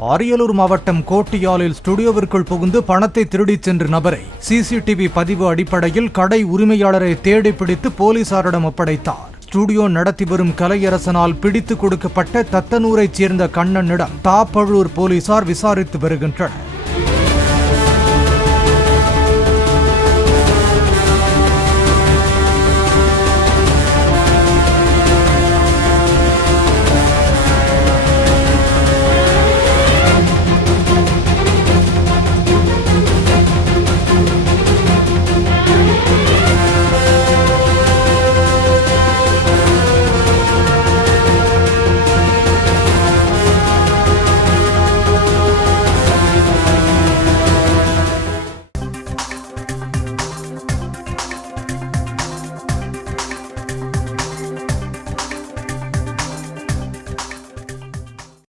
அரியலூர் மாவட்டம் கோட்டியாலில் ஸ்டுடியோவிற்குள் புகுந்து பணத்தை திருடிச் சென்ற நபரை சிசிடிவி பதிவு அடிப்படையில் கடை உரிமையாளரை தேடி பிடித்து போலீசாரிடம் ஒப்படைத்தார். ஸ்டுடியோ நடத்தி வரும் கலையரசனால் பிடித்து கொடுக்கப்பட்ட தத்தனூரைச் சேர்ந்த கண்ணனிடம் தாப்பழூர் போலீசார் விசாரித்து வருகின்றனர்.